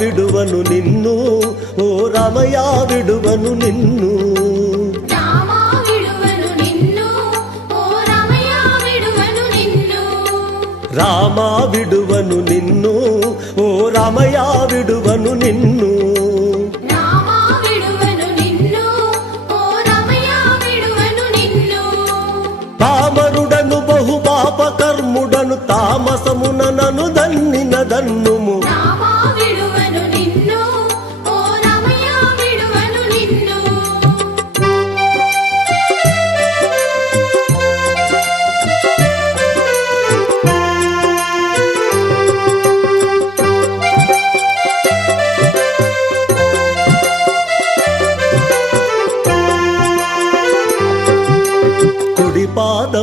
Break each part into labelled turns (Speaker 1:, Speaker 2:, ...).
Speaker 1: విడువను నిన్ను. ఓ రామయ్య విడువను నిన్ను.
Speaker 2: రామా విడువను నిన్ను. ఓ రామయ్య విడువను నిన్ను.
Speaker 1: పామరుడను బహుపాపకర్ముడను తామసమున నను దన్నిన దన్నుము.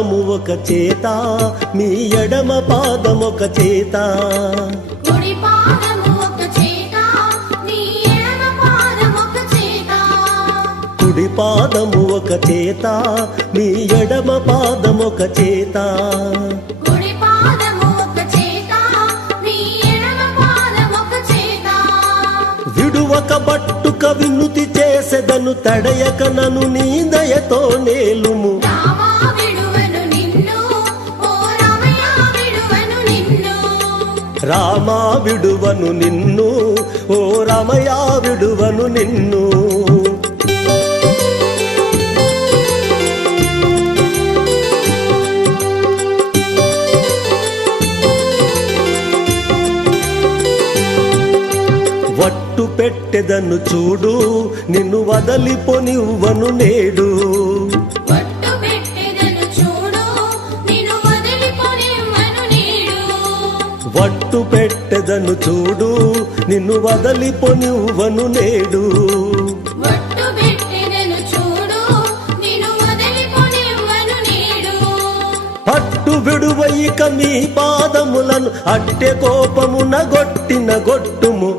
Speaker 1: పాదము ఒక చేత మీ ఎడమ పాదము ఒక చేత.
Speaker 2: కుడి పాదము ఒక చేత
Speaker 1: మీ ఎడమ పాదము ఒక చేత.
Speaker 2: కుడి పాదము ఒక చేత నీ ఎడమ పాదము ఒక చేత
Speaker 1: విడువక పట్టుక వినుతి చేసెదను తడయక నను నీ దయతో నేలుము.
Speaker 2: రామా విడువను నిన్ను ఓ రమయా విడువను నిన్ను.
Speaker 1: వట్టు పెట్టెదను చూడు నిన్ను వదలిపోనివ్వను నేడు. వట్టు పెట్టెదను చూడు నిన్ను
Speaker 2: నిన్ను వదిలిపోనివ్వను నీడు.
Speaker 1: పట్టు విడువయిక మీ పాదములను అట్టె కోపమున గొట్టిన గొట్టుము.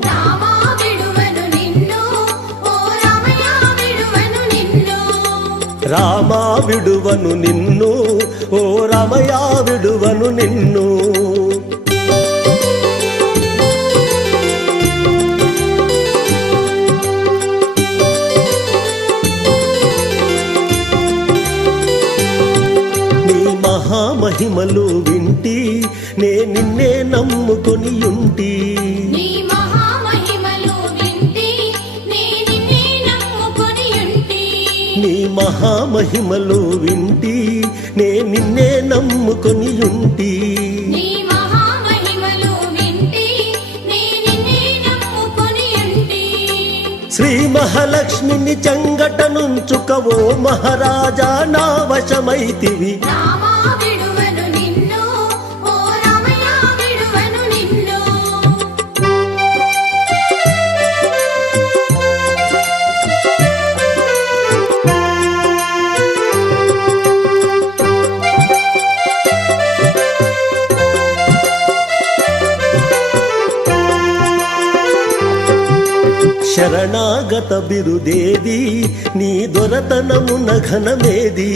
Speaker 2: రామా విడువను నిన్ను ఓ రమయ విడువను నిన్ను.
Speaker 1: మహామహిమలు వింటి నే నిన్నే నమ్ముకొని ఉంటి.
Speaker 2: నీ మహామహిమలు వింటి నే నిన్నే నమ్ముకొని ఉంటి.
Speaker 1: శ్రీ మహాలక్ష్మిని చంగట నుంచుకవో మహారాజా నా వశమైతివి.
Speaker 2: రామా
Speaker 1: శరణాగత బిరుదేవి నీ దొరతనమున ఘనమేది.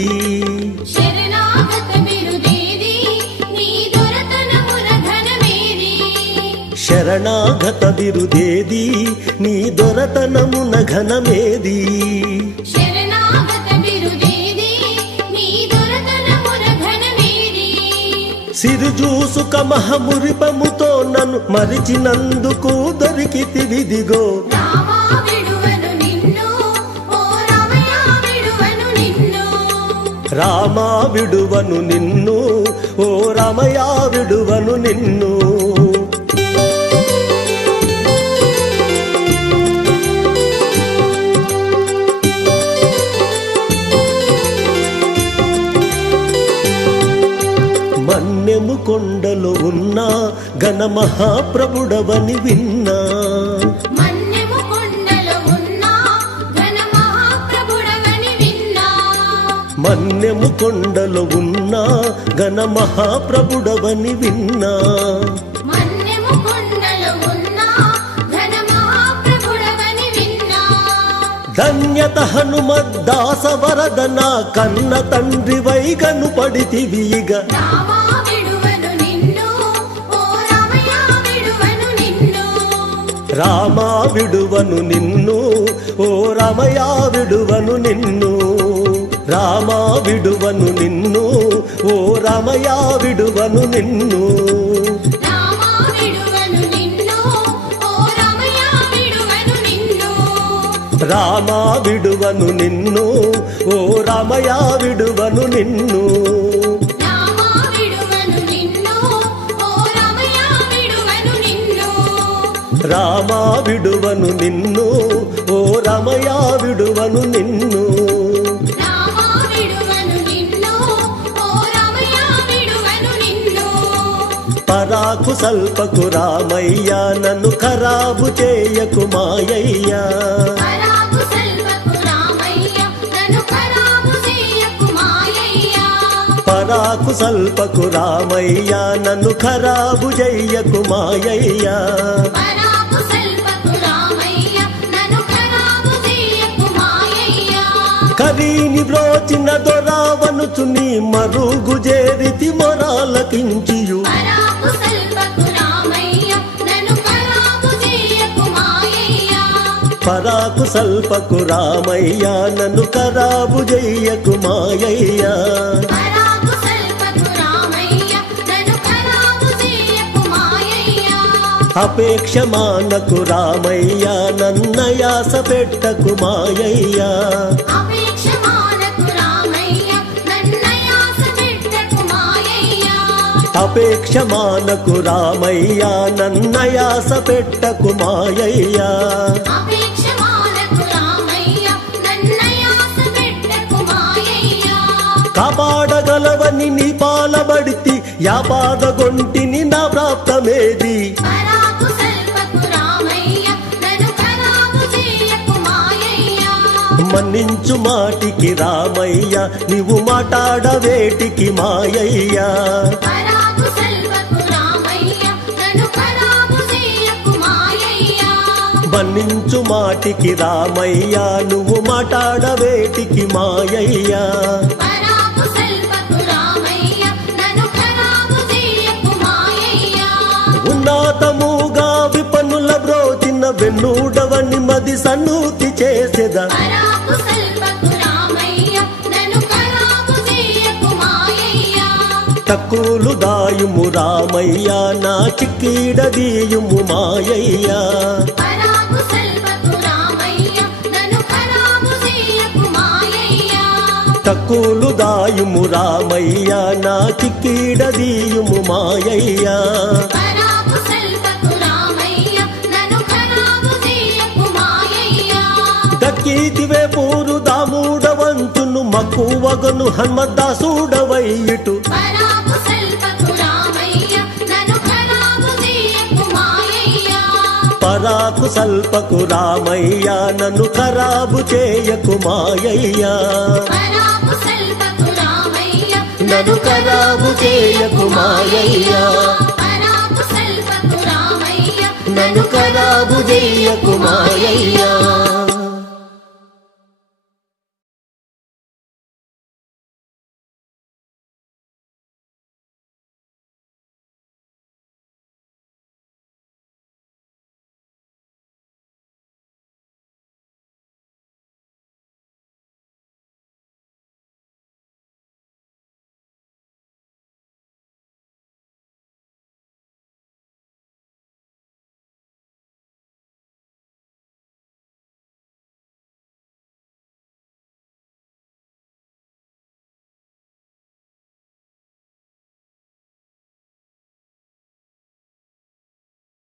Speaker 2: శరణాగత బిరుదేది నీ దొరతనమున ఘనమేది.
Speaker 1: ఘనమేది. సిరుజూసుక మహమురిపముతో నన్ను మరిచినందుకు దొరికితివిదిగో.
Speaker 2: రామా విడువను నిన్ను ఓ రమయ విడువను నిన్ను.
Speaker 1: రామా విడువను నిన్ను ఓ రమయా విడువను నిన్ను. మన్నెము కొండలో ఉన్న ఘన మహాప్రభుడవని విన్నా.
Speaker 2: మన్నెము కొండలో ఉన్న ఘన మహాప్రభుడవని విన్నా.
Speaker 1: ధన్యత హనుమద్దాస వరదన కన్న తండ్రి వైగను పడితివిగ
Speaker 2: రామా విడువను నిన్ను ఓ రామయ్య విడువను నిన్ను.
Speaker 1: రామా విడువను నిన్ను ఓ రామయ్య విడువను నిన్ను.
Speaker 2: రామా విడువను నిన్ను ఓ రామయా విడువను నిన్ను.
Speaker 1: రామా విడువను నిన్ను ఓ
Speaker 2: రమయ విడువను నిన్ను.
Speaker 1: పరాకు సల్పకు రామయ్య నన్ను ఖరాబు చేయకు మాయయ్యా.
Speaker 2: పరాకు సెల్వకు రామయ్య నన్ను ఖరాబు చేయకు మాయయ్య.
Speaker 1: పరాకు సల్పకు రామయ్య నన్ను ఖరాబు చెయ్యకు మాయయ్యా. కరీని బ్రోచిన దొరావనుచు నీ మరుగు చేరితి మొరాలకించియు
Speaker 2: పరాకు
Speaker 1: సల్పకు రామయ్య నన్ను ఖరాబు చెయ్యకు మాయయ్యా. అపేక్ష మానకు రామయ్య నన్నయాస పెట్టకు మాయయ్యా.
Speaker 2: అపేక్ష మానకు రామయ్య నన్నయాస పెట్టకు మాయయ్య.
Speaker 1: కాపాడగలవని నీ పాలబడితి యాపాదగొంటిని నా ప్రాప్తమేది. మన్నించు మాటికి రామయ్య నీవు మాటాడవేటికి మాయయ్య. మన్నించు మాటికి రామయ్య నువ్వు మాటాడవేటికి మాయయ్యా. వెన్నుడవని మది సన్నూతి చేసేదా? తక్కువలు దాయుము రామయ్య నా చిక్కీడదీయుము మాయయ్య. తక్కువలు దాయుము రామయ్య నా చిక్కీడదీయుము మాయయ్యా. మక్కువగను
Speaker 2: చేయకు మాయయ్య.
Speaker 1: పరాకు సల్పకు రామయ్య నన్ను ఖరాబు చేయకు మాయయ్యా. నన్ను ఖరాబు చేయకు మాయయ్యా. నన్ను ఖరాబు చేయకు మాయయ్యా.